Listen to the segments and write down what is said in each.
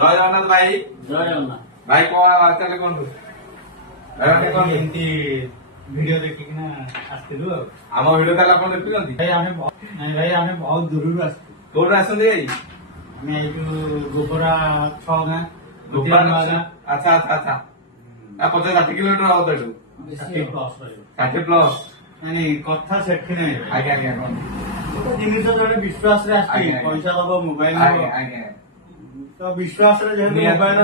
ଜୟ ଜଗନ୍ନାଥ ଭାଇ। ଜୟ ଜଗନ୍ନାଥ ଭାଇ କଣ ହାଲଚାଲ କୁହନ୍ତୁ? ଏମିତି ଭିଡିଓ ଦେଖିକିନା ଆସିଥିଲୁ ଆଉ। ଆମ ଭିଡିଓ ତାହେଲେ ଆପଣ ଦେଖୁଛନ୍ତି? ଭାଇ ଆମେ ବହୁତ ଦୂରରୁ ଆସିଛୁ। କୋଉଠୁ ଆସନ୍ତି ଭାଇ? ଆମେ ଏଇଠୁ ଗୋବରା 6 ଗାଁ ଆଚ୍ଛା ଆଚ୍ଛା ଆଚ୍ଛା 50-60 କିଲୋମିଟର ହବ ତ ଏଠୁ। 60 ପ୍ଲସ୍ ମାନେ କଥା ସେଠି ନାହିଁ। ଆଜ୍ଞା ଆଜ୍ଞା ଗୋଟେ ଜିନିଷ ଜଣେ ବିଶ୍ୱାସରେ ଆସିଛି, ପଇସା ଦବ ମୋବାଇଲ ଆଜ୍ଞା ଆଜ୍ଞା ତ ବିଶ୍ୱାସରେ ଯେହେତୁ ମୋବାଇଲ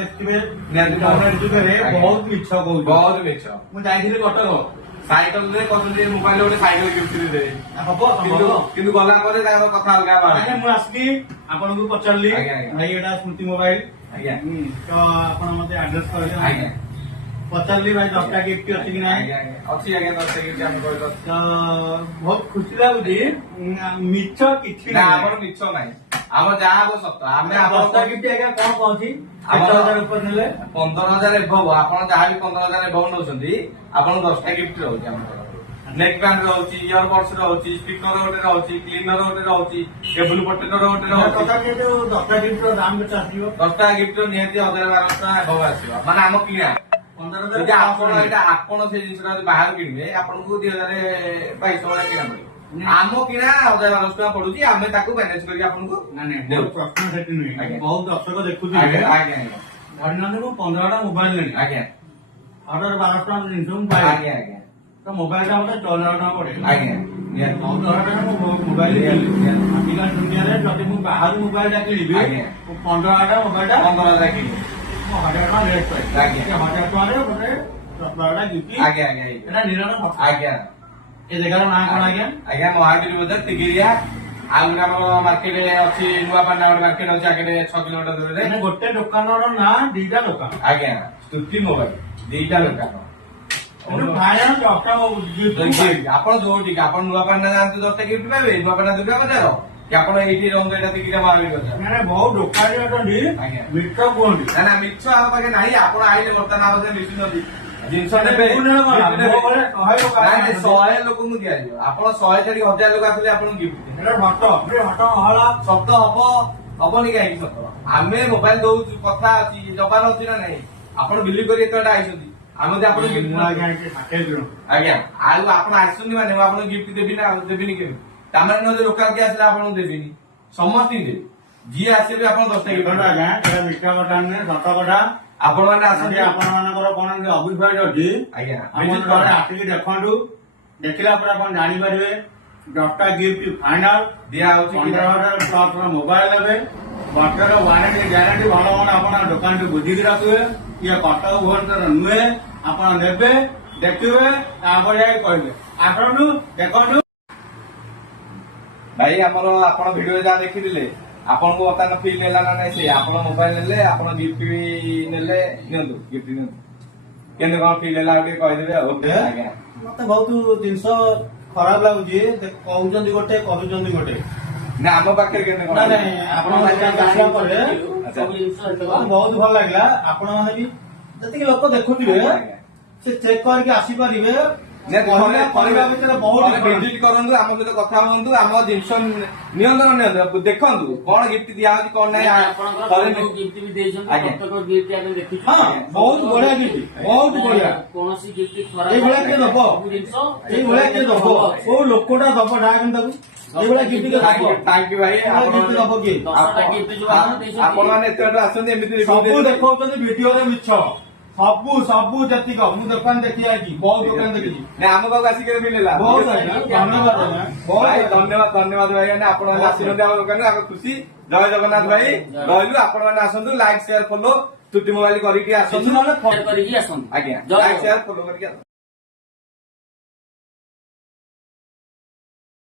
ଦେଖିବେ ଇଣ୍ଟରନେଟ ଯୁଗରେ ବହୁତ ମିଛ କହୁଛି, ବହୁତ ମିଛ। ମୁଁ ଯାଇଥିଲି କଟକ ସାଇକେଲ ରେ କହୁଛନ୍ତି ମୋବାଇଲ ଗୋଟେ ସାଇକେଲ ଗିଫ୍ଟ ଦେବେ, ହବ କିନ୍ତୁ ଗଲା ପରେ ତାଙ୍କର କଥା ଅଲଗା। ମୁଁ ଆସିଲି ଆପଣଙ୍କୁ ପଚାରିଲି ଭାଇ ଏଇଟା ସ୍ମୃତି ମୋବାଇଲ ଆଜ୍ଞା ତ ଆପଣ ମତେ ଆଡ୍ରେସ କରିବେ। ଆଜ୍ଞା ପଚାରିଲି ଭାଇ 10ଟା ଗିଫ୍ଟ ଅଛି କି ନାହିଁ? ଅଛି ଆଜ୍ଞା 10ଟା ଗିଫ୍ଟ ଆମେ କହିଲ ତ ବହୁତ ଖୁସି ଲାଗୁଛି। ମିଛ କିଛି ନା, ନାହିଁ, ଆମର ମିଛ ନାହିଁ, ଆମର ଯାହା ହବ ସତ। ଆମେ 10ଟା ଗିଫ୍ଟ ଆଜ୍ଞା କଣ କହୁଛି 10,000 ଉପରେ ନେଲେ 15,000 ଏଭବ, ଆପଣ ଯାହା ବି 15,000 ଏଭବ ନଉଛନ୍ତି ଆପଣଙ୍କୁ 10ଟା ଗିଫ୍ଟ ରହୁଛି ଆମର। ନେକ୍ ବ୍ୟାଣ୍ଡ ରହୁଛି, ଇୟର ବଡ୍ସ ରହୁଛି, ସ୍ପିକର ଗୋଟେ ରହୁଛି, କ୍ଲିନର ଗୋଟେ ରହୁଛି, ଟେବୁଲ ପୋଟେଟର ଗୋଟେ ରହୁଛି। 10ଟା ଗିଫ୍ଟ ର ଦାମ କେତେ ଆସିବ? 10ଟା ଗିଫ୍ଟ ନିହାତି 1,000-1,200 ଟଙ୍କା ଏଭବ ଆସିବ, ମାନେ ଆମ କିଣା। ଯଦି ଆପଣ ଏଇଟା ଆପଣ ସେ ଜିନିଷଟା ଯଦି ବାହାରୁ କିଣିବେ ଆପଣଙ୍କୁ 2,000-2,200 ଭଳିଆ କିଣା ପଡିବ। ଆମ କିଣା 1,000-1,200 ଟଙ୍କା ପଡୁଛି, ଆମେ ତାକୁ ମ୍ୟାନେଜ କରି ଆପଣଙ୍କୁ ପ୍ରଶ୍ନ ସେଠି ନୁହେଁ। ବହୁତ ଦର୍ଶକ ଦେଖୁଛି, ଆଜ୍ଞା ଆଜ୍ଞା ଧରି ନିଅନ୍ତୁ ମୁଁ 15ଟା ମୋବାଇଲ ନେଲି, ଆଜ୍ଞା 1,200 ଟଙ୍କା ଜିନିଷ ମୁଁ ପାଇଲି, ଆଜ୍ଞା ଆଜ୍ଞା ତ ମୋବାଇଲ ଟା ମତେ 14,000 ଟଙ୍କା ପଡିବ। ଆଜ୍ଞା 14,000 ଟଙ୍କା ମୋବାଇଲ ଆଜିକା ଦୁନିଆରେ ଯଦି ମୁଁ ବାହାରୁ ମୋବାଇଲ ଟା କିଣିବି 15,000 ଟଙ୍କା ମୋବାଇଲ ଟା 15,000 କିଣିବେ। 1,000 ଟଙ୍କା ରେଟ୍ ପାଇବି। ଆଜ୍ଞା 1,000 ଟଙ୍କାରେ ଗୋଟେ 10-12ଟା ଗିଫ୍ଟ। ଆଜ୍ଞା ଆଜ୍ଞା ଏଟା ନିରାଟ ସତ। ଆଜ୍ଞା ଏ ଜାଗାର ନାଁ କଣ ଆଜ୍ଞା? ଆଜ୍ଞା ମହାବୀର ବଜାର ତିଗିରିଆ। ଆଉ ଗୋଟେ ଆମର ମାର୍କେଟ ଅଛି ନୂଆପାଟଣା ଗୋଟେ ମାର୍କେଟ ଅଛି ଆଗରେ 6 କିଲୋମିଟର ଦୂରରେ। ଗୋଟେ ଦୋକାନର ନାଁ 2ଟା ଦୋକାନ। ଆଜ୍ଞା ସ୍ତୁତି ମୋବାଇଲ 2ଟା ଦୋକାନ। ଆପଣ ଯୋଉଠି ଆପଣ ନୂଆପାଟଣା ଯାଆନ୍ତୁ 10ଟା ଗିଫ୍ଟ ପାଇବେ, ନୂଆପାଟଣା ଦୁର୍ଗା ବଜାର କି ଆପଣ ଏଇଠି ରହନ୍ତୁ, ଏଇଟା ତିଗିରିଆ ମହାବୀର ବଜାର। ବହୁତ ଦୋକାନୀ ଅଛନ୍ତି ମିଛ କୁହନ୍ତି। ନା ନା ମିଛ ଆମ ପାଖେ ନାହିଁ, ଆପଣ ଆଇଲେ ବର୍ତ୍ତମାନ ଆମ ସହିତ ମିଶୁଛନ୍ତି ଜିନିଷ ନେବେ। 100 ଲୋକଙ୍କୁ ଦିଆଯିବ, ଆପଣ 100 ଛାଡି 1,000 ଲୋକ ଆସିଲେ ଆପଣଙ୍କୁ ଗିଫ୍ଟ ସତ ହବ ହବନି କାହିଁକି ସତ? ଆମେ ମୋବାଇଲ ଦଉଛୁ, କଥା ଅଛି, ଜବାନ ଅଛି ନା ନାହିଁ? ଆପଣ ବିଲିଭ କରି ଏତେ ବାଟ ଆଇଛନ୍ତି, ଆମେ ଯଦି ଆପଣଙ୍କୁ ଆଜ୍ଞା ଆଉ ଆପଣ ଆସୁଛନ୍ତି ମାନେ ମୁଁ ଆପଣଙ୍କୁ ଗିଫ୍ଟ ଦେବି ନା ଦେବିନି କେମିତି? ତାମାନେ ନୁହଁ ଯେ ଲୋକାଲ କିଏ ଆସିଲେ ଆପଣଙ୍କୁ ଦେବିନି, ସମସ୍ତଙ୍କୁ ଦେବି। ଯିଏ ଆସିବେ ଆପଣ 10ଟା ଗିଫ୍ଟ। ମିଠା କଥା ନୁହେଁ, ସତ କଥା। ଆପଣ ମାନେ ଆସନ୍ତି, ଆପଣ ମାନଙ୍କର କଣ ଅଭିପ୍ରାୟ ଅଛି ଆଜ୍ଞା ଆସିକି ଦେଖନ୍ତୁ, ଦେଖିଲା ପରେ ଆପଣ ଜାଣିପାରିବେ 10ଟା ଗିଫ୍ଟ ଫାଇନାଲ ଦିଆ ହଉଛି। 15,000 ମୋବାଇଲ ନେବେ, ବର୍ଷର ୱାରେଣ୍ଟି ଗ୍ୟାରେଣ୍ଟି ଭଲ ଭଲ ଆପଣ ଦୋକାନଟି ବୁଝିକି ରଖିବେ। ଇଏ କଟକ ଭୁବନେଶ୍ୱର ନୁହେଁ, ଆପଣ ନେବେ, ଦେଖିବେ, ତାପରେ ଯାଇ କହିବେ। ଆସନ୍ତୁ ଦେଖନ୍ତୁ ଭାଇ। ଆମର ଆପଣ ଭିଡିଓ ଯାହା ଦେଖିଥିଲେ ଆପଣଙ୍କୁ ବର୍ତ୍ତମାନ ଫିଲ୍ ହେଲା ନା ନାଇଁ? ସେ ଆପଣ ମୋବାଇଲ ନେଲେ, ଆପଣ ଗିଫ୍ଟ ବି ନେଲେ, ନିଅନ୍ତୁ ଗିଫ୍ଟ ନିଅନ୍ତୁ, କେମିତି କଣ ଫିଲ୍ ହେଲା ଆଉ ଟିକେ କହିଦେବେ ଆଉ। ଆଜ୍ଞା ମତେ ବହୁତ ଜିନିଷ ଖରାପ ଲାଗୁଛି, କହୁଛନ୍ତି ଗୋଟେ କରୁଛନ୍ତି ଗୋଟେ। ନା ଆମ ପାଖରେ କେମିତି କଣ? ଆପଣ ଜାଣିବା ପରେ ବହୁତ ଭଲ ଲାଗିଲା। ଆପଣ ମାନେ ବି ଯେତିକି ଲୋକ ଦେଖୁଥିବେ ସେ ଚେକ୍ କରିକି ଆସିପାରିବେ। ପରିବା ଭିତରେ ବହୁତ ଭିଜିଟ୍ କରନ୍ତୁ, ଆମ ସହିତ କଥା ହୁଅନ୍ତୁ, ଆମ ଜିନିଷ ନିଅନ୍ତୁ ନିଅନ୍ତୁ, ଦେଖନ୍ତୁ କଣ ଗିଫ୍ଟ ଦିଆହଉଛି କଣ ନାହିଁ। ବହୁତ ବଢିଆ ଗିଫ୍ଟ, ବହୁତ ବଢିଆ। କୌଣସି ଗିଫ୍ଟ ଏଇଭଳିଆ କିଏ ଦବ? ଏଇଭଳିଆ କିଏ ଦବ? କୋଉ ଲୋକଟା ଦବ ଡାକ ତାକୁ? ଏଇଭଳିଆ ଗିଫ୍ଟ କିଏ ଦବ? ଥ୍ୟାଙ୍କ ୟୁ ଭାଇ। ଗିଫ୍ଟ ଦବ କିଏ? ଆପଣ ମାନେ ଏତେ ବାଟ ଆସନ୍ତି, ଏମିତି ସବୁ ଦେଖାଉଛନ୍ତି ଭିଡିଓରେ ମିଛ। ସବୁ ଯେତିକ ମୁଁ ଦୋକାନ ଦେଖି ଯାଇଛି, ବହୁତ ଦୋକାନ ଦେଖିଛି। ଆମ ପାଖକୁ ଆସିକି ମିଳିଲା। ବହୁତ ଧନ୍ୟବାଦ ଧନ୍ୟବାଦ ଭାଇ। ଆପଣ ମାନେ ଆସିଛନ୍ତି ଆମ ଦୋକାନରେ, ଆମେ ଖୁସି। ଜୟ ଜଗନ୍ନାଥ ଭାଇ। ରହିଲୁ, ଆପଣ ମାନେ ଆସନ୍ତୁ, ଲାଇକ୍ ସେୟାର ଫଲୋ ସ୍ତୁତି ମୋବାଇଲ କରିକି ଆସନ୍ତୁ, କରିକି ଆସନ୍ତୁ। ଆଜ୍ଞା ଲାଇକ୍ ସେୟାର ଫଲୋ କରିକି ଆସନ୍ତୁ।